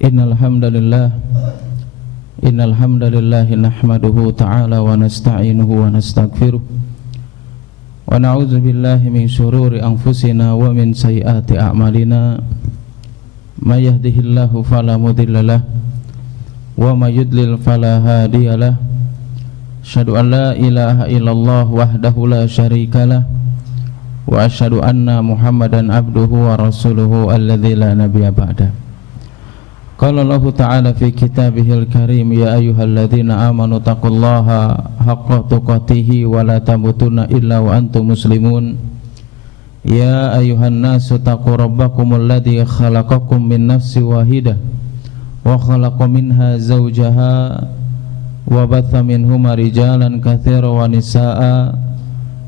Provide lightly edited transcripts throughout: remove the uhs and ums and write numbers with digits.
Innal hamdalillah nahmaduhu ta'ala wa nasta'inuhu wa nastaghfiruh wa na'udzu billahi min shururi anfusina wa min sayyiati a'malina may yahdihillahu fala mudilla lahu wa may yudlil fala hadiya lahu asyhadu an la ilaha illallah wahdahu la syarika lahu wa asyhadu anna Muhammadan abduhu wa rasuluhu alladzi la nabiyya ba'dahu. Qala Allah Ta'ala fi kitabihil karim, ya ayyuhalladzina amanu taqullaha haqqa tuqatih wa la tamutunna illa wa antum muslimun. Ya ayyuhan nasu taqu rabbakumul ladzi khalaqakum min nafsin wahidah wa khalaqa minha zawjaha wa batha minhuma rijalan katsiran wa nisaa'a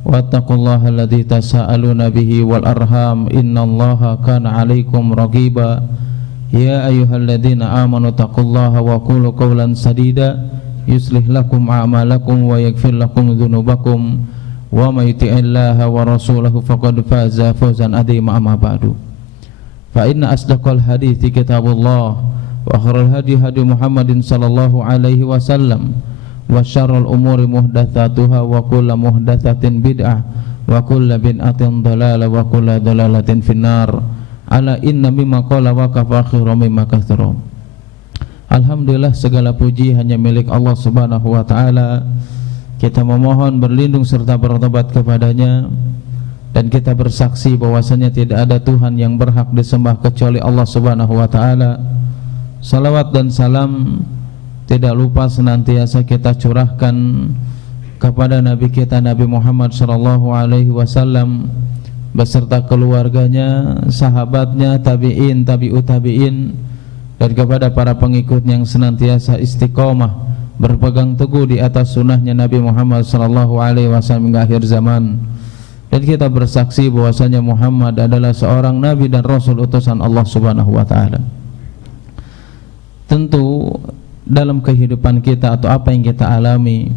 wattaqullaha alladzi tasaaluna bihi wal arham innallaha kana 'alaikum raqiba. Ya ayyuhalladzina amanu taqullaha wa qulu qawlan sadida yuslih lakum a'malakum wa yaghfir lakum dzunubakum wa may yuti'illaha wa rasulahu faqad faza fawzan 'azima. Amma ba'du, fa inna asdaqal hadithi kitabullah wa khairal hadi hadi Muhammadin sallallahu alaihi wasallam wa syarrul umuri muhdatsatuha wa kullu muhdatsatin bid'ah wa kullu bid'atin dhalalah wa kullu dhalalatin finnar. Ala inna mimma qala wa kafakhiru mimma kathara. Alhamdulillah, segala puji hanya milik Allah Subhanahu wa ta'ala. Kita memohon berlindung serta bertobat kepadanya, dan kita bersaksi bahwasanya tidak ada Tuhan yang berhak disembah kecuali Allah Subhanahu wa ta'ala. Salawat dan salam tidak lupa senantiasa kita curahkan kepada Nabi kita Nabi Muhammad sallallahu alaihi wasallam beserta keluarganya, sahabatnya, tabi'in, tabi'ut tabi'in, dan kepada para pengikutnya yang senantiasa istiqomah berpegang teguh di atas sunnahnya Nabi Muhammad sallallahu alaihi wasallam hingga akhir zaman. Dan kita bersaksi bahwasanya Muhammad adalah seorang nabi dan rasul utusan Allah Subhanahu wa ta'ala. Tentu dalam kehidupan kita atau apa yang kita alami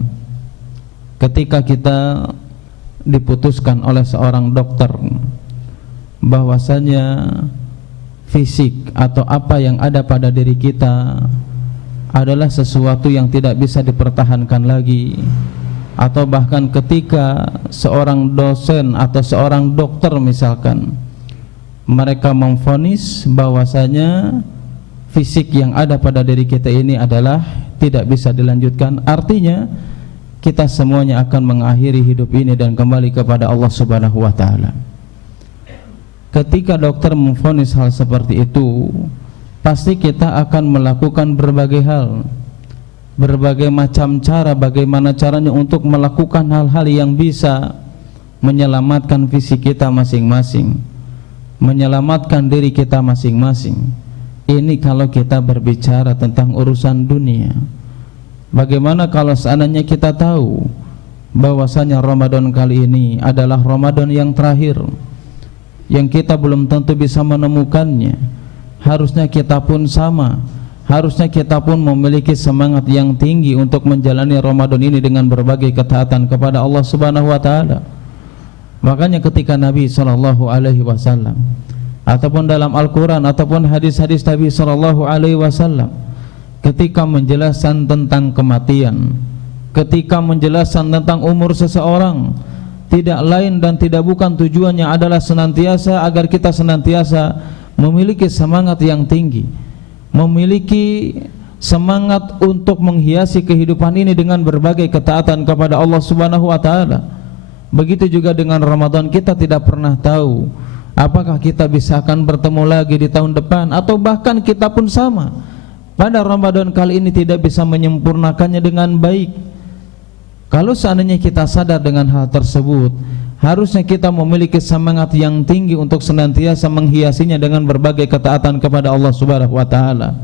ketika kita diputuskan oleh seorang dokter bahwasanya fisik atau apa yang ada pada diri kita adalah sesuatu yang tidak bisa dipertahankan lagi, atau bahkan ketika seorang dosen atau seorang dokter misalkan mereka memvonis bahwasanya fisik yang ada pada diri kita ini adalah tidak bisa dilanjutkan, artinya kita semuanya akan mengakhiri hidup ini dan kembali kepada Allah Subhanahu wa ta'ala. Ketika dokter memvonis hal seperti itu, pasti kita akan melakukan berbagai hal, berbagai macam cara, bagaimana caranya untuk melakukan hal-hal yang bisa menyelamatkan fisik kita masing-masing, menyelamatkan diri kita masing-masing. Ini kalau kita berbicara tentang urusan dunia. Bagaimana kalau seandainya kita tahu bahwasanya Ramadan kali ini adalah Ramadan yang terakhir, yang kita belum tentu bisa menemukannya. Harusnya kita pun sama, harusnya kita pun memiliki semangat yang tinggi untuk menjalani Ramadan ini dengan berbagai ketaatan kepada Allah Subhanahu wa ta'ala. Makanya ketika Nabi sallallahu alaihi wasallam ataupun dalam Al-Quran ataupun hadis-hadis Nabi sallallahu alaihi wasallam ketika menjelaskan tentang kematian, ketika menjelaskan tentang umur seseorang, tidak lain dan tidak bukan tujuannya adalah senantiasa agar kita senantiasa memiliki semangat yang tinggi, memiliki semangat untuk menghiasi kehidupan ini dengan berbagai ketaatan kepada Allah Subhanahu wa ta'ala. Begitu juga dengan Ramadan, kita tidak pernah tahu apakah kita bisa akan bertemu lagi di tahun depan, atau bahkan kita pun sama pada Ramadan kali ini tidak bisa menyempurnakannya dengan baik. Kalau seandainya kita sadar dengan hal tersebut, harusnya kita memiliki semangat yang tinggi untuk senantiasa menghiasinya dengan berbagai ketaatan kepada Allah Subhanahu wa ta'ala.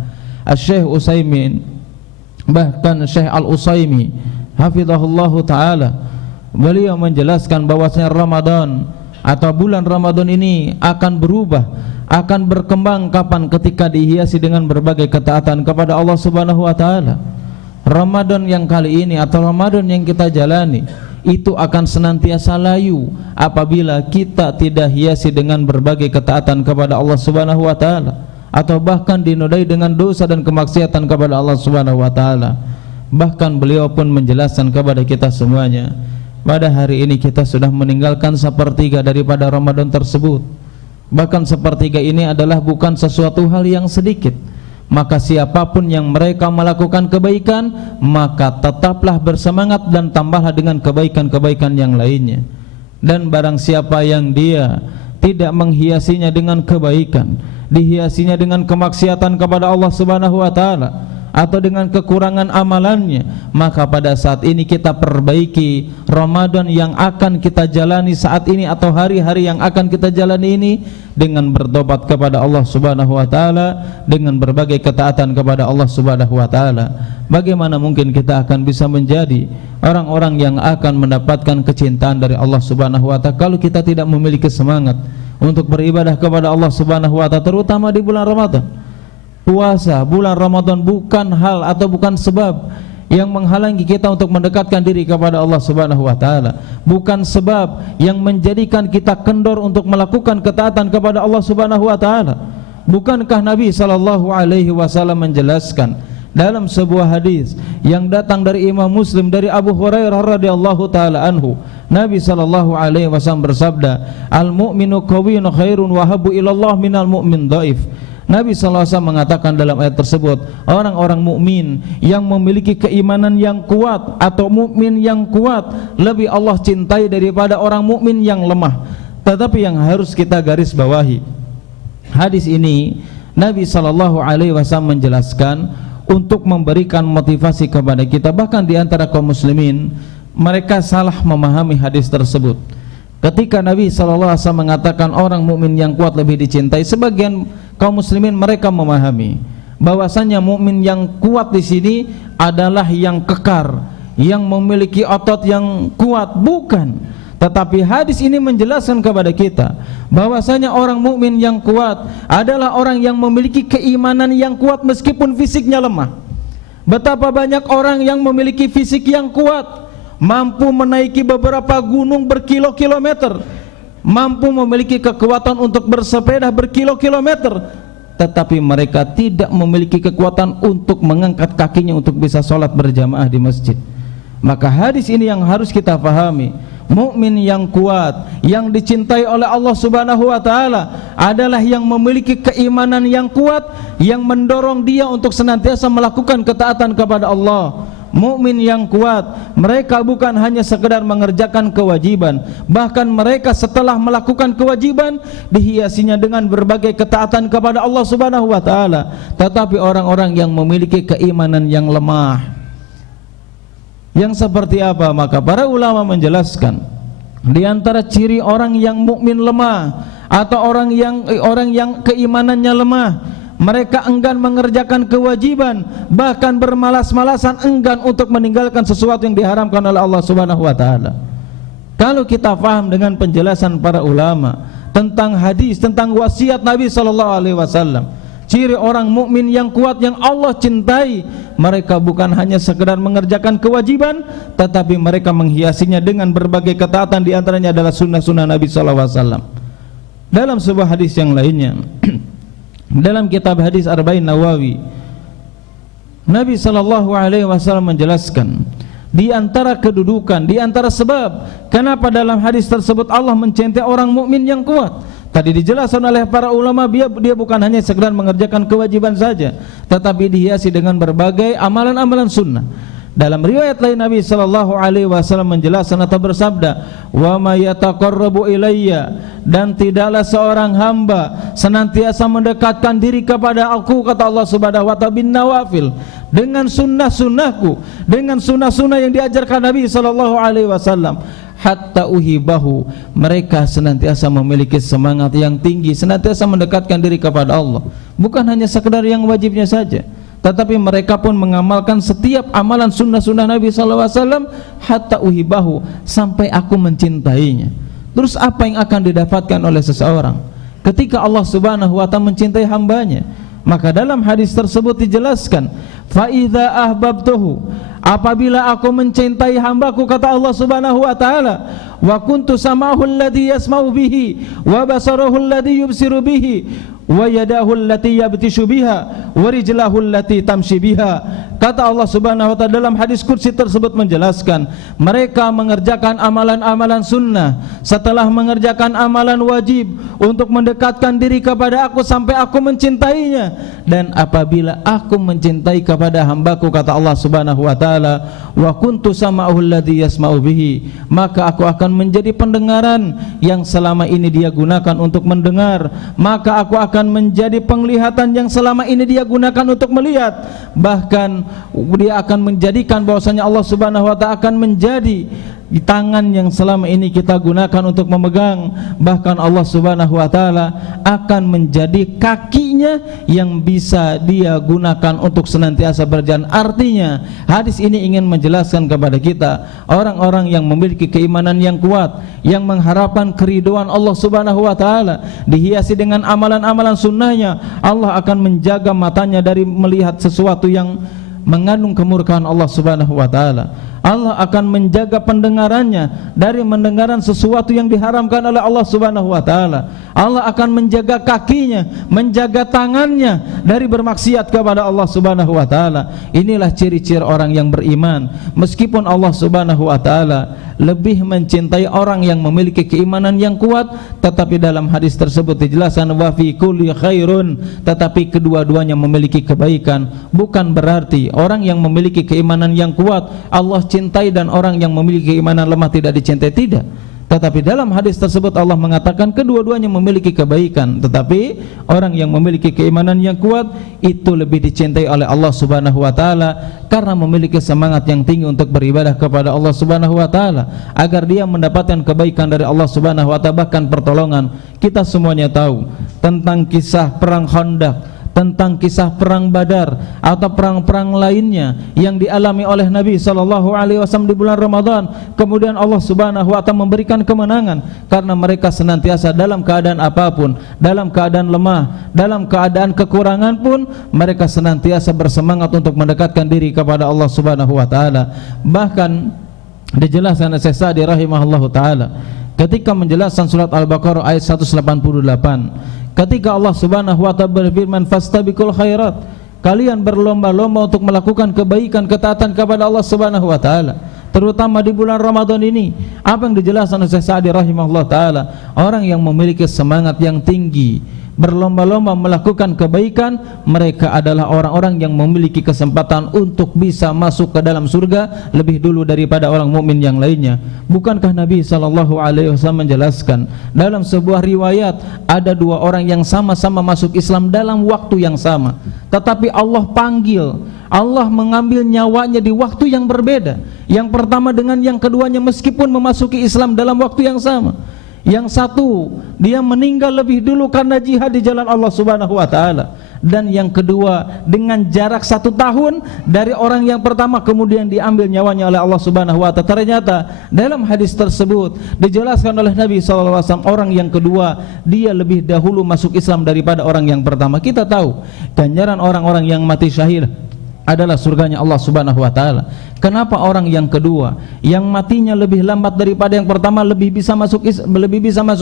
Syekh Utsaimin, bahkan Syekh Al-Utsaimin hafizahullahu ta'ala, beliau menjelaskan bahwasanya Ramadan atau bulan Ramadan ini akan berubah, akan berkembang kapan? Ketika dihiasi dengan berbagai ketaatan kepada Allah Subhanahu wa ta'ala. Ramadan yang kali ini atau Ramadan yang kita jalani itu akan senantiasa layu apabila kita tidak hiasi dengan berbagai ketaatan kepada Allah Subhanahu wa ta'ala. atau bahkan dinodai dengan dosa dan kemaksiatan kepada Allah Subhanahu wa taala. Bahkan beliau pun menjelaskan kepada kita semuanya, pada hari ini kita sudah meninggalkan sepertiga daripada Ramadan tersebut. Bahkan sepertiga ini adalah bukan sesuatu hal yang sedikit. Maka siapapun yang mereka melakukan kebaikan, maka tetaplah bersemangat dan tambahlah dengan kebaikan-kebaikan yang lainnya. Dan barang siapa yang dia tidak menghiasinya dengan kebaikan, dihiasinya dengan kemaksiatan kepada Allah Subhanahu wa taala atau dengan kekurangan amalannya, maka pada saat ini kita perbaiki Ramadan yang akan kita jalani saat ini atau hari-hari yang akan kita jalani ini dengan bertobat kepada Allah Subhanahu wa taala, dengan berbagai ketaatan kepada Allah Subhanahu wa taala. Bagaimana mungkin kita akan bisa menjadi orang-orang yang akan mendapatkan kecintaan dari Allah Subhanahu wa taala kalau kita tidak memiliki semangat untuk beribadah kepada Allah Subhanahu wa taala, terutama di bulan Ramadan. Puasa bulan Ramadan bukan hal atau bukan sebab yang menghalangi kita untuk mendekatkan diri kepada Allah Subhanahu wa taala, bukan sebab yang menjadikan kita kendor untuk melakukan ketaatan kepada Allah Subhanahu wa taala. Bukankah Nabi sallallahu alaihi wasallam menjelaskan dalam sebuah hadis yang datang dari Imam Muslim dari Abu Hurairah radhiyallahu taala anhu, Nabi sallallahu alaihi wasallam bersabda, "Al-mu'minu qawiyyun khairun wa habbu ilallah minal mu'min dhaif." Nabi sallallahu alaihi wasallam mengatakan dalam ayat tersebut, orang-orang mukmin yang memiliki keimanan yang kuat atau mukmin yang kuat lebih Allah cintai daripada orang mukmin yang lemah. Tetapi yang harus kita garis bawahi, hadis ini Nabi sallallahu alaihi wasallam menjelaskan untuk memberikan motivasi kepada kita. Bahkan di antara kaum muslimin mereka salah memahami hadis tersebut. Ketika Nabi sallallahu alaihi wasallam mengatakan orang mukmin yang kuat lebih dicintai, sebagian kaum muslimin mereka memahami bahwasanya mukmin yang kuat di sini adalah yang kekar, yang memiliki otot yang kuat. Bukan. Tetapi hadis ini menjelaskan kepada kita bahwasanya orang mukmin yang kuat adalah orang yang memiliki keimanan yang kuat meskipun fisiknya lemah. Betapa banyak orang yang memiliki fisik yang kuat, mampu menaiki beberapa gunung berkilo-kilometer, mampu memiliki kekuatan untuk bersepeda berkilo-kilometer, tetapi mereka tidak memiliki kekuatan untuk mengangkat kakinya untuk bisa sholat berjamaah di masjid. Maka hadis ini yang harus kita pahami. Mukmin yang kuat, yang dicintai oleh Allah Subhanahu wa taala adalah yang memiliki keimanan yang kuat, yang mendorong dia untuk senantiasa melakukan ketaatan kepada Allah. Mukmin yang kuat, mereka bukan hanya sekedar mengerjakan kewajiban, bahkan mereka setelah melakukan kewajiban dihiasinya dengan berbagai ketaatan kepada Allah Subhanahu wa taala. Tetapi orang-orang yang memiliki keimanan yang lemah, yang seperti apa? Maka para ulama menjelaskan di antara ciri orang yang mukmin lemah atau orang yang keimanannya lemah, mereka enggan mengerjakan kewajiban, bahkan bermalas-malasan, enggan untuk meninggalkan sesuatu yang diharamkan oleh Allah Subhanahu wa taala. Kalau kita paham dengan penjelasan para ulama tentang hadis, tentang wasiat Nabi sallallahu alaihi wasallam, ciri orang mukmin yang kuat yang Allah cintai, mereka bukan hanya sekedar mengerjakan kewajiban, tetapi mereka menghiasinya dengan berbagai ketaatan, di antaranya adalah sunnah-sunnah Nabi sallallahu alaihi wasallam. Dalam sebuah hadis yang lainnya, dalam kitab hadis Arba'in Nawawi, Nabi sallallahu alaihi wasallam menjelaskan di antara kedudukan, di antara sebab kenapa dalam hadis tersebut Allah mencintai orang mukmin yang kuat. Tadi dijelaskan oleh para ulama, dia bukan hanya sekedar mengerjakan kewajiban saja, tetapi dihiasi dengan berbagai amalan-amalan sunnah. Dalam riwayat lain Nabi sallallahu alaihi wasallam menjelaskan atau bersabda, "Wa may yataqarrabu ilayya," dan tidaklah seorang hamba senantiasa mendekatkan diri kepada aku, kata Allah Subhanahu wa taala, bin nawafil, dengan sunnah-sunnahku, dengan sunnah-sunnah yang diajarkan Nabi sallallahu alaihi wasallam, hatta uhibahu, mereka senantiasa memiliki semangat yang tinggi, senantiasa mendekatkan diri kepada Allah, bukan hanya sekedar yang wajibnya saja, tetapi mereka pun mengamalkan setiap amalan sunnah-sunnah Nabi SAW, hatta uhibahu, sampai aku mencintainya. Terus apa yang akan didapatkan oleh seseorang ketika Allah Subhanahu wa ta'ala mencintai hambanya? Maka dalam hadis tersebut dijelaskan, fa idza ahbabtuhu, apabila aku mencintai hambaku, kata Allah Subhanahu wa taala, wa kuntu sama'ahu alladhi yasma'u bihi wa basarahu alladhi yubsiru bihi wa yadahu allati yabtishu biha wa rijlahu allati tamshi biha. Kata Allah Subhanahu wa taala dalam hadis qudsi tersebut menjelaskan, mereka mengerjakan amalan-amalan sunnah setelah mengerjakan amalan wajib untuk mendekatkan diri kepada aku sampai aku mencintainya, dan apabila aku mencintai kepada hambaku, kata Allah Subhanahu wa taala, wa kuntu sama'uhu alladhi yasma'u bihi, maka aku akan menjadi pendengaran yang selama ini dia gunakan untuk mendengar, maka aku akan menjadi penglihatan yang selama ini dia gunakan untuk melihat. Bahkan dia akan menjadikan bahwasanya Allah Subhanahu wa taala akan menjadi di tangan yang selama ini kita gunakan untuk memegang. Bahkan Allah Subhanahu wa taala akan menjadi kakinya yang bisa dia gunakan untuk senantiasa berjalan. Artinya hadis ini ingin menjelaskan kepada kita, orang-orang yang memiliki keimanan yang kuat, yang mengharapkan keridhaan Allah Subhanahu wa taala, dihiasi dengan amalan-amalan sunnahnya, Allah akan menjaga matanya dari melihat sesuatu yang mengandung kemurkaan Allah Subhanahu wa taala. Allah akan menjaga pendengarannya dari mendengaran sesuatu yang diharamkan oleh Allah Subhanahu wa taala. Allah akan menjaga kakinya, menjaga tangannya dari bermaksiat kepada Allah Subhanahu wa taala. Inilah ciri-ciri orang yang beriman. Meskipun Allah Subhanahu wa taala lebih mencintai orang yang memiliki keimanan yang kuat, tetapi dalam hadis tersebut dijelaskan wa fi kulli khairun, tetapi kedua-duanya memiliki kebaikan. Bukan berarti orang yang memiliki keimanan yang kuat Allah cintai dan orang yang memiliki keimanan lemah tidak dicintai, tidak. Tetapi dalam hadis tersebut Allah mengatakan kedua-duanya memiliki kebaikan, tetapi orang yang memiliki keimanan yang kuat itu lebih dicintai oleh Allah Subhanahu wa taala karena memiliki semangat yang tinggi untuk beribadah kepada Allah Subhanahu wa taala agar dia mendapatkan kebaikan dari Allah Subhanahu wa taala, bahkan pertolongan. Kita semuanya tahu tentang kisah perang Khandaq, tentang kisah perang Badar atau perang-perang lainnya yang dialami oleh Nabi SAW di bulan Ramadan. Kemudian Allah Subhanahu wa taala memberikan kemenangan karena mereka senantiasa dalam keadaan apapun, dalam keadaan lemah, dalam keadaan kekurangan pun mereka senantiasa bersemangat untuk mendekatkan diri kepada Allah Subhanahu wa taala. Bahkan dijelaskan oleh Syekh Sa'di rahimahullahu taala ketika menjelaskan surat Al-Baqarah ayat 188, ketika Allah Subhanahu wa taala berfirman fastabiqul khairat, kalian berlomba-lomba untuk melakukan kebaikan, ketaatan kepada Allah Subhanahu wa taala, terutama di bulan Ramadan ini. Apa yang dijelaskan oleh Syekh Sa'di rahimahullah taala, orang yang memiliki semangat yang tinggi berlomba-lomba melakukan kebaikan, mereka adalah orang-orang yang memiliki kesempatan untuk bisa masuk ke dalam surga lebih dulu daripada orang mukmin yang lainnya. Bukankah Nabi SAW menjelaskan dalam sebuah riwayat ada dua orang yang sama-sama masuk Islam dalam waktu yang sama, tetapi Allah panggil, Allah mengambil nyawanya di waktu yang berbeda, yang pertama dengan yang keduanya meskipun memasuki Islam dalam waktu yang sama. Yang satu dia meninggal lebih dulu karena jihad di jalan Allah Subhanahu wa taala, dan yang kedua dengan jarak 1 tahun dari orang yang pertama kemudian diambil nyawanya oleh Allah Subhanahu wa taala. Ternyata dalam hadis tersebut dijelaskan oleh Nabi SAW, orang yang kedua dia lebih dahulu masuk Islam daripada orang yang pertama. Kita tahu ganjaran orang-orang yang mati syahid adalah surganya Allah Subhanahu wa taala. Kenapa orang yang kedua yang matinya lebih lambat daripada yang pertama lebih bisa masuk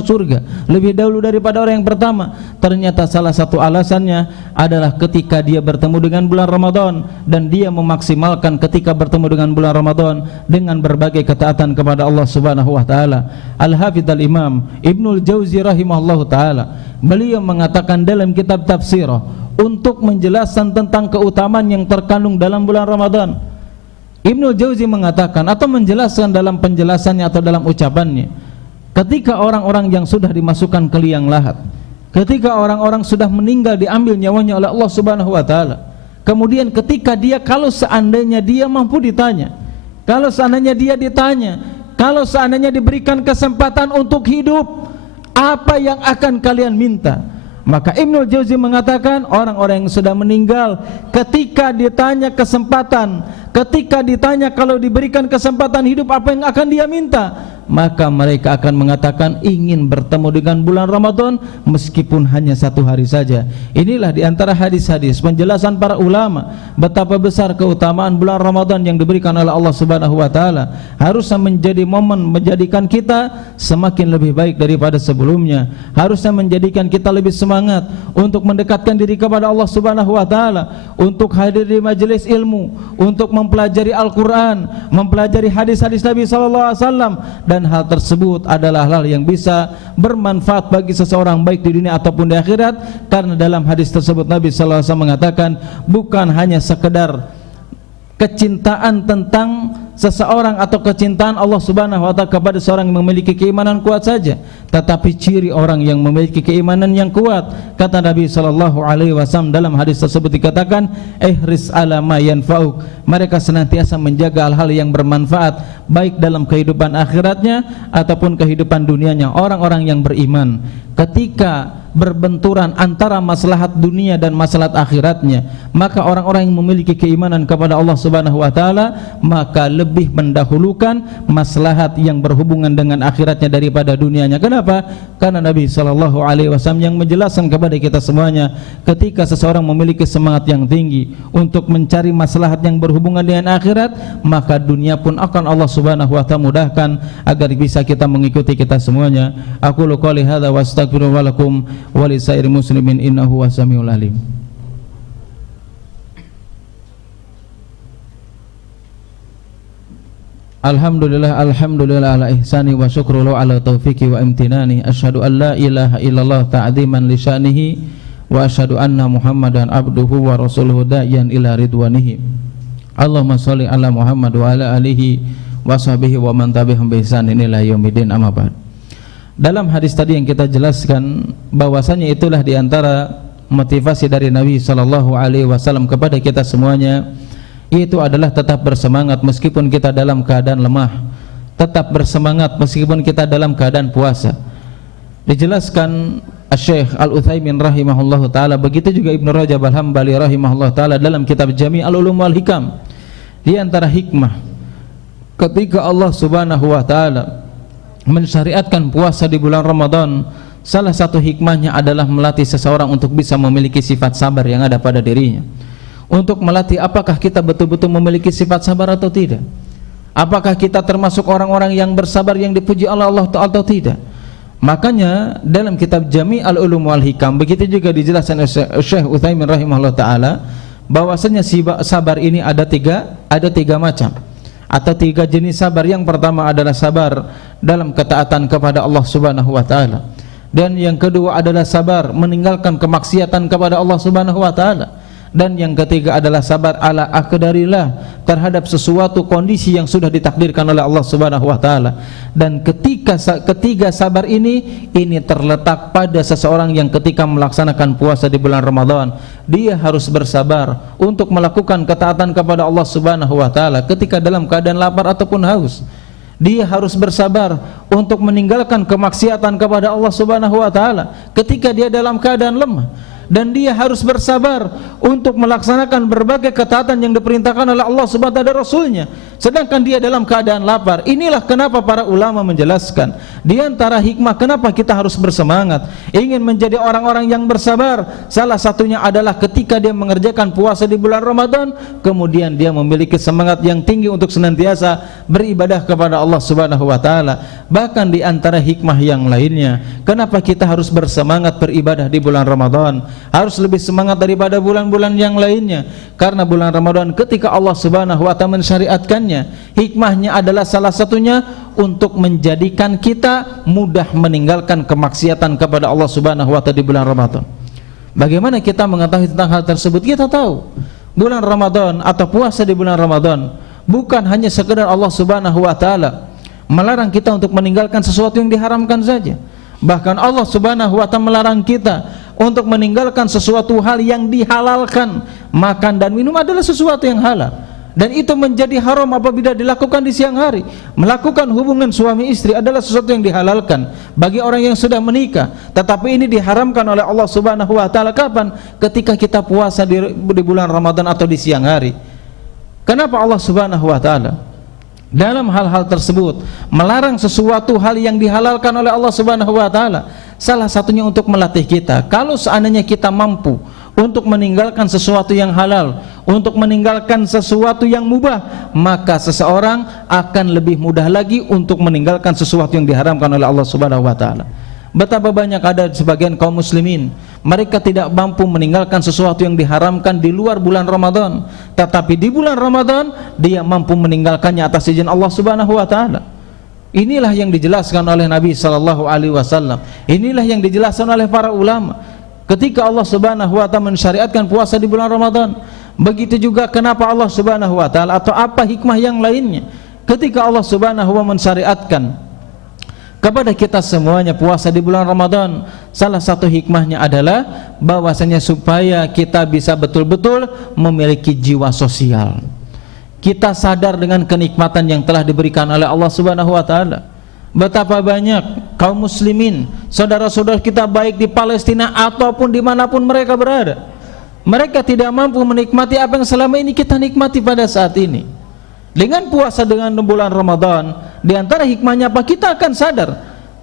surga lebih dahulu daripada orang yang pertama? Ternyata salah satu alasannya adalah ketika dia bertemu dengan bulan Ramadan, dan dia memaksimalkan ketika bertemu dengan bulan Ramadan dengan berbagai ketaatan kepada Allah Subhanahu wa taala. Al-Hafidz Al-Imam Ibnul Jauzi rahimahullahu taala, beliau mengatakan dalam kitab tafsirah untuk menjelaskan tentang keutamaan yang terkandung dalam bulan Ramadan, Ibnu Jauzi mengatakan atau menjelaskan dalam penjelasannya atau dalam ucapannya, ketika orang-orang yang sudah dimasukkan ke liang lahat, ketika orang-orang sudah meninggal diambil nyawanya oleh Allah Subhanahu wa taala, kemudian ketika dia, kalau seandainya dia mampu ditanya, kalau seandainya dia ditanya, kalau seandainya diberikan kesempatan untuk hidup, apa yang akan kalian minta? Maka Ibnu Jauzi mengatakan orang-orang yang sudah meninggal ketika ditanya kesempatan, ketika ditanya kalau diberikan kesempatan hidup apa yang akan dia minta, maka mereka akan mengatakan ingin bertemu dengan bulan Ramadan meskipun hanya satu hari saja. Inilah di antara hadis-hadis penjelasan para ulama betapa besar keutamaan bulan Ramadan yang diberikan oleh Allah Subhanahu wa taala. Harusnya menjadi momen menjadikan kita semakin lebih baik daripada sebelumnya. Harusnya menjadikan kita lebih semangat untuk mendekatkan diri kepada Allah Subhanahu wa taala, untuk hadir di majelis ilmu, untuk mempelajari Al-Qur'an, mempelajari hadis-hadis Nabi sallallahu alaihi wasallam, dan hal tersebut adalah hal yang bisa bermanfaat bagi seseorang baik di dunia ataupun di akhirat, karena dalam hadis tersebut Nabi sallallahu alaihi wasallam mengatakan bukan hanya sekedar kecintaan tentang seseorang atau kecintaan Allah Subhanahu wa taala kepada seorang yang memiliki keimanan kuat saja, tetapi ciri orang yang memiliki keimanan yang kuat, kata Nabi sallallahu alaihi wasallam dalam hadis tersebut dikatakan ihris ala ma yanfa'uk, mereka senantiasa menjaga hal-hal yang bermanfaat baik dalam kehidupan akhiratnya ataupun kehidupan dunianya. Orang-orang yang beriman ketika berbenturan antara maslahat dunia dan maslahat akhiratnya, maka orang-orang yang memiliki keimanan kepada Allah Subhanahu wa taala maka lebih mendahulukan maslahat yang berhubungan dengan akhiratnya daripada dunianya. Kenapa? Karena Nabi sallallahu alaihi wasallam yang menjelaskan kepada kita semuanya, ketika seseorang memiliki semangat yang tinggi untuk mencari maslahat yang berhubungan dengan akhirat, maka dunia pun akan Allah Subhanahu wa taala mudahkan agar bisa kita mengikuti kita semuanya. Aku qouli hadza wa astaghfirullah lakum wa lisairil muslimin innahu wasamiul alim. Alhamdulillah, alhamdulillah ala ihsani wa syukru ala taufiqi wa imtinani. Asyhadu an la ilaha illallah ta'ziman li sya'nihi wa asyhadu anna Muhammadan abduhu wa rasuluhu da'iyan ila ridwanihi. Allahumma shalli ala Muhammad wa ala alihi wa sahbihi wa man tabi'ahum bi ihsanin ila yaumil amma ba'd. Dalam hadis tadi yang kita jelaskan bahwasanya itulah di antara motivasi dari Nabi sallallahu alaihi wasallam kepada kita semuanya, itu adalah tetap bersemangat meskipun kita dalam keadaan lemah, tetap bersemangat meskipun kita dalam keadaan puasa. Dijelaskan Syekh Al-Utsaimin rahimahullahu taala, begitu juga Ibnu Rajab Al-Hambali rahimahullahu taala dalam kitab Jami' Al-Ulum wal Hikam. Di antara hikmah ketika Allah Subhanahu wa taala mensyariatkan puasa di bulan Ramadan, salah satu hikmahnya adalah melatih seseorang untuk bisa memiliki sifat sabar yang ada pada dirinya. Untuk melatih apakah kita betul-betul memiliki sifat sabar atau tidak, apakah kita termasuk orang-orang yang bersabar yang dipuji oleh Allah Ta'ala atau tidak. Makanya dalam kitab Jami' Al-Ulum wal Hikam begitu juga dijelaskan Syekh Utsaimin rahimahullah ta'ala bahwasanya sabar ini ada tiga macam atau tiga jenis sabar. Yang pertama adalah sabar dalam ketaatan kepada Allah Subhanahu wa taala, dan yang kedua adalah sabar meninggalkan kemaksiatan kepada Allah Subhanahu wa taala, dan yang ketiga adalah sabar ala aqdarillah, terhadap sesuatu kondisi yang sudah ditakdirkan oleh Allah Subhanahu wa taala. Dan ketiga sabar ini terletak pada seseorang yang ketika melaksanakan puasa di bulan Ramadan, dia harus bersabar untuk melakukan ketaatan kepada Allah Subhanahu wa taala ketika dalam keadaan lapar ataupun haus. Dia harus bersabar untuk meninggalkan kemaksiatan kepada Allah Subhanahu wa taala ketika dia dalam keadaan lemah, dan dia harus bersabar untuk melaksanakan berbagai ketaatan yang diperintahkan oleh Allah Subhanahu wa taala dan Rasulnya sedangkan dia dalam keadaan lapar. Inilah kenapa para ulama menjelaskan di antara hikmah kenapa kita harus bersemangat ingin menjadi orang-orang yang bersabar, salah satunya adalah ketika dia mengerjakan puasa di bulan Ramadan, kemudian dia memiliki semangat yang tinggi untuk senantiasa beribadah kepada Allah Subhanahu wa taala. Bahkan di antara hikmah yang lainnya kenapa kita harus bersemangat beribadah di bulan Ramadan, harus lebih semangat daripada bulan-bulan yang lainnya, karena bulan Ramadan ketika Allah Subhanahu wa taala mensyariatkannya, hikmahnya adalah salah satunya untuk menjadikan kita mudah meninggalkan kemaksiatan kepada Allah Subhanahu wa taala di bulan Ramadan. Bagaimana kita mengetahui tentang hal tersebut? Kita tahu bulan Ramadan atau puasa di bulan Ramadan bukan hanya sekedar Allah Subhanahu wa taala melarang kita untuk meninggalkan sesuatu yang diharamkan saja. Bahkan Allah Subhanahu wa taala melarang kita untuk meninggalkan sesuatu hal yang dihalalkan. Makan dan minum adalah sesuatu yang halal, dan itu menjadi haram apabila dilakukan di siang hari. Melakukan hubungan suami istri adalah sesuatu yang dihalalkan bagi orang yang sudah menikah, tetapi ini diharamkan oleh Allah Subhanahu wa taala kapan? Ketika kita puasa di bulan Ramadan atau di siang hari. Kenapa Allah Subhanahu wa taala dalam hal-hal tersebut, melarang sesuatu hal yang dihalalkan oleh Allah Subhanahu wa taala. Salah satunya untuk melatih kita, kalau seandainya kita mampu untuk meninggalkan sesuatu yang halal, untuk meninggalkan sesuatu yang mubah, maka seseorang akan lebih mudah lagi untuk meninggalkan sesuatu yang diharamkan oleh Allah Subhanahu wa taala. Betapa banyak ada sebagian kaum muslimin, mereka tidak mampu meninggalkan sesuatu yang diharamkan di luar bulan Ramadan, tetapi di bulan Ramadan dia mampu meninggalkannya atas izin Allah Subhanahu wa taala. Inilah yang dijelaskan oleh Nabi sallallahu alaihi wasallam. Inilah yang dijelaskan oleh para ulama ketika Allah Subhanahu wa taala mensyariatkan puasa di bulan Ramadan. Begitu juga kenapa Allah Subhanahu wa taala, atau apa hikmah yang lainnya ketika Allah Subhanahu wa taala mensyariatkan kepada kita semuanya puasa di bulan Ramadan. Salah satu hikmahnya adalah bahwasanya supaya kita bisa betul-betul memiliki jiwa sosial. Kita sadar dengan kenikmatan yang telah diberikan oleh Allah Subhanahu wa taala. Betapa banyak kaum muslimin, saudara-saudara kita baik di Palestina ataupun dimanapun mereka berada, mereka tidak mampu menikmati apa yang selama ini kita nikmati pada saat ini. Dengan puasa dengan bulan Ramadan, di antara hikmahnya apa? Kita akan sadar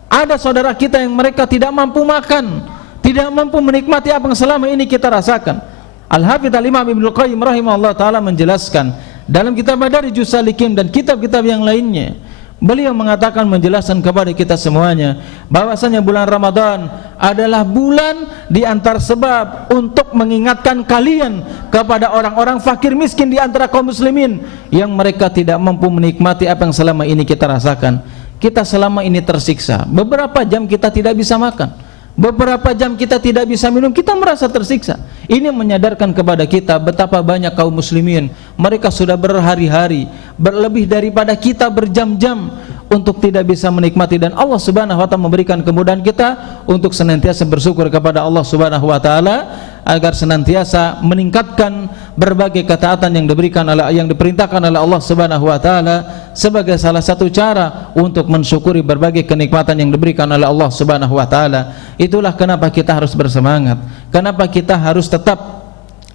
ada saudara kita yang mereka tidak mampu makan, tidak mampu menikmati apa yang selama ini kita rasakan. Al-Hafidz Al-Imam Ibnu Qayyim rahimahullah ta'ala menjelaskan dalam kitab Madarijus Salikin dan kitab-kitab yang lainnya, beliau mengatakan, menjelaskan kepada kita semuanya bahwasanya bulan Ramadan adalah bulan di antara sebab untuk mengingatkan kalian kepada orang-orang fakir miskin di antara kaum muslimin yang mereka tidak mampu menikmati apa yang selama ini kita rasakan. Kita selama ini tersiksa, beberapa jam kita tidak bisa makan, beberapa jam kita tidak bisa minum, kita merasa tersiksa. Ini menyadarkan kepada kita betapa banyak kaum muslimin, mereka sudah berhari-hari, berlebih daripada kita berjam-jam untuk tidak bisa menikmati, dan Allah Subhanahu wa taala memberikan kemudahan kita untuk senantiasa bersyukur kepada Allah Subhanahu wa taala agar senantiasa meningkatkan berbagai ketaatan yang diberikan oleh, yang diperintahkan oleh Allah Subhanahu wa taala sebagai salah satu cara untuk mensyukuri berbagai kenikmatan yang diberikan oleh Allah Subhanahu wa taala. Itulah kenapa kita harus bersemangat, kenapa kita harus tetap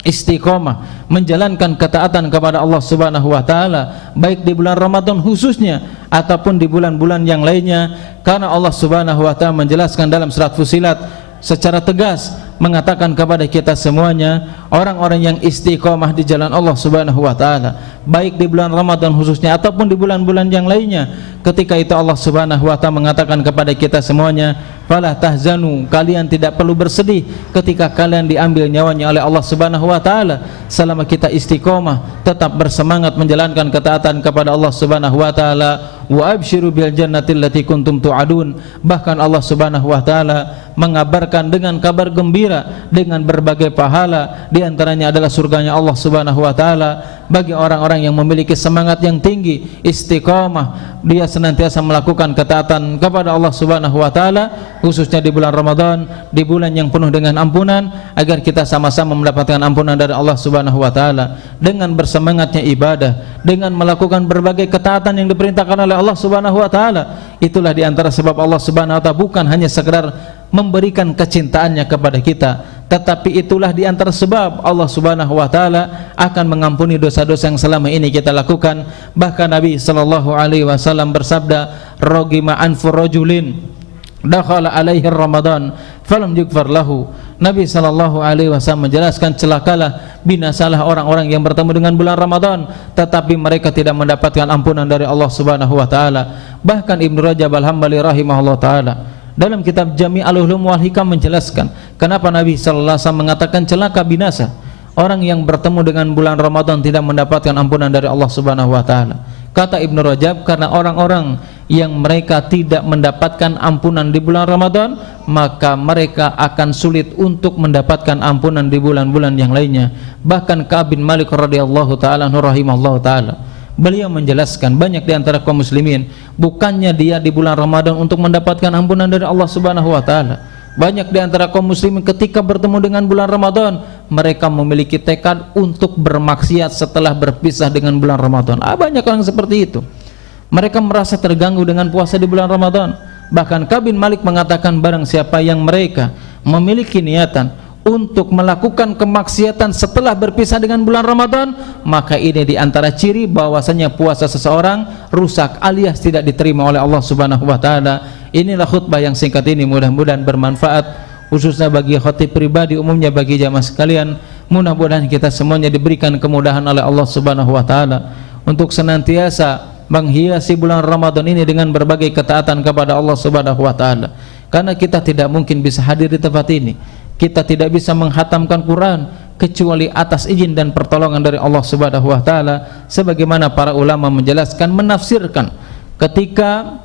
istiqomah menjalankan ketaatan kepada Allah Subhanahu wa taala baik di bulan Ramadan khususnya ataupun di bulan-bulan yang lainnya, karena Allah Subhanahu wa taala menjelaskan dalam surat Fussilat secara tegas mengatakan kepada kita semuanya, orang-orang yang istiqomah di jalan Allah Subhanahu wa taala baik di bulan Ramadan khususnya ataupun di bulan-bulan yang lainnya, ketika itu Allah Subhanahu wa taala mengatakan kepada kita semuanya, fala tahzanu, kalian tidak perlu bersedih ketika kalian diambil nyawanya oleh Allah Subhanahu wa taala, selama kita istiqomah tetap bersemangat menjalankan ketaatan kepada Allah Subhanahu wa taala. Wa absyiru bil jannati allati kuntum tu'adun, bahkan Allah Subhanahu wa taala mengabarkan dengan kabar gembira dengan berbagai pahala, di antaranya adalah surganya Allah Subhanahu wa taala bagi orang-orang yang memiliki semangat yang tinggi, istiqamah, dia senantiasa melakukan ketaatan kepada Allah Subhanahu wa taala khususnya di bulan Ramadan, di bulan yang penuh dengan ampunan, agar kita sama-sama mendapatkan ampunan dari Allah Subhanahu wa taala dengan bersemangatnya ibadah, dengan melakukan berbagai ketaatan yang diperintahkan oleh Allah Subhanahu wa taala. Itulah di antara sebab Allah Subhanahu wa taala bukan hanya sekedar memberikan kecintaannya kepada kita, tetapi itulah di antara sebab Allah Subhanahu wa taala akan mengampuni dosa-dosa yang selama ini kita lakukan. Bahkan Nabi sallallahu alaihi wasallam bersabda, ragima anfu rajulin dakhala alaihi Ramadan falam yughfar lahu. Nabi sallallahu alaihi wasallam menjelaskan, celakalah, binasalah orang-orang yang bertemu dengan bulan Ramadan tetapi mereka tidak mendapatkan ampunan dari Allah Subhanahu wa taala. Bahkan Ibnu Rajab Al-Hambali rahimahullah taala dalam kitab Jami'ul Ulum wal Hikam menjelaskan kenapa Nabi sallallahu alaihi wasallam mengatakan celaka, binasa orang yang bertemu dengan bulan Ramadan tidak mendapatkan ampunan dari Allah Subhanahu wa taala. Kata Ibnu Rajab, karena orang-orang yang mereka tidak mendapatkan ampunan di bulan Ramadan, maka mereka akan sulit untuk mendapatkan ampunan di bulan-bulan yang lainnya. Bahkan Ka'ab bin Malik radhiyallahu taala anhu rahimahullahu taala, beliau menjelaskan banyak di antara kaum muslimin bukannya dia di bulan Ramadan untuk mendapatkan ampunan dari Allah Subhanahu wa taala. Banyak di antara kaum muslimin ketika bertemu dengan bulan Ramadan, mereka memiliki tekad untuk bermaksiat setelah berpisah dengan bulan Ramadan. Banyak orang seperti itu. Mereka merasa terganggu dengan puasa di bulan Ramadan. Bahkan Ka'ab bin Malik mengatakan, barang siapa yang mereka memiliki niatan untuk melakukan kemaksiatan setelah berpisah dengan bulan Ramadan, maka ini diantara ciri bahwasanya puasa seseorang rusak alias tidak diterima oleh Allah Subhanahu wa taala. Inilah khutbah yang singkat ini, mudah-mudahan bermanfaat khususnya bagi khatib pribadi, umumnya bagi jamaah sekalian. Mudah-mudahan kita semuanya diberikan kemudahan oleh Allah Subhanahu wa taala untuk senantiasa menghiasi bulan Ramadan ini dengan berbagai ketaatan kepada Allah Subhanahu wa taala. Karena kita tidak mungkin bisa hadir di tempat ini, kita tidak bisa menghatamkan Quran kecuali atas izin dan pertolongan dari Allah Subhanahu wa taala, sebagaimana para ulama menjelaskan, menafsirkan ketika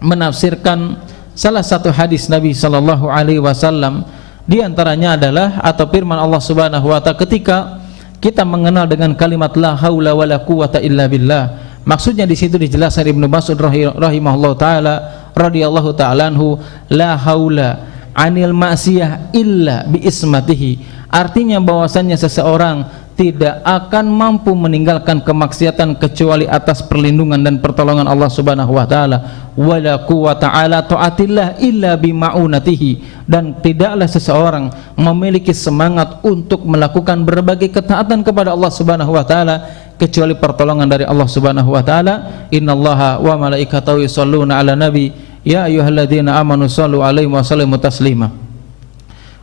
menafsirkan salah satu hadis Nabi sallallahu alaihi wasallam, di antaranya adalah atau firman Allah Subhanahu wa taala ketika kita mengenal dengan kalimat la haula wala quwata illa billah. Maksudnya di situ dijelaskan Ibnu Mas'ud rahimahullah taala radhiyallahu taala anhu, la haula anil ma'siyah illa bi ismatihi. Artinya bahwasanya seseorang tidak akan mampu meninggalkan kemaksiatan kecuali atas perlindungan dan pertolongan Allah Subhanahu wa taala. Wala quwwata ala taatillah illa bi ma'unatihi. Dan tidaklah seseorang memiliki semangat untuk melakukan berbagai ketaatan kepada Allah Subhanahu wa taala kecuali pertolongan dari Allah Subhanahu wa taala. Innallaha wa malaikatahu yusholluna 'alan nabi ya ayyuhalladzina amanu shallu 'alaihi wa sallimu taslima.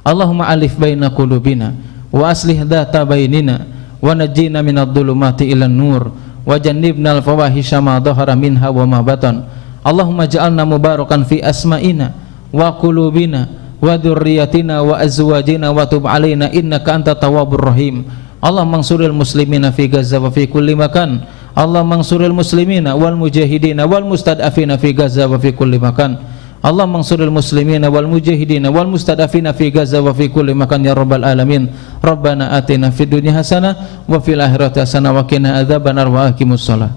Allahumma alif baina qulubina wa aslih dhata bainina wa najjina minadh dhulumati ilan nur wa jannibna al-fawahisha ma dhahara minha wa ma batan. Allahumma ja'alna mubarakan fi asma'ina wa qulubina wa dhurriyyatina wa azwajina wa tub 'alaina innaka antat tawwabur rahim. Allah mansuril muslimina fi Gaza wa fi kulli makan. Allah mansuril muslimina wal mujahidina wal mustad'afina fi Gaza wa fi kulli makan. Allah mansuril muslimina wal mujahidina wal mustad'afina fi Gaza wa fi kulli makan ya rabbal alamin. Rabbana atina fid dunya hasanah wa fil akhirati hasanah wa qina adzabannar wa aqimus shalah.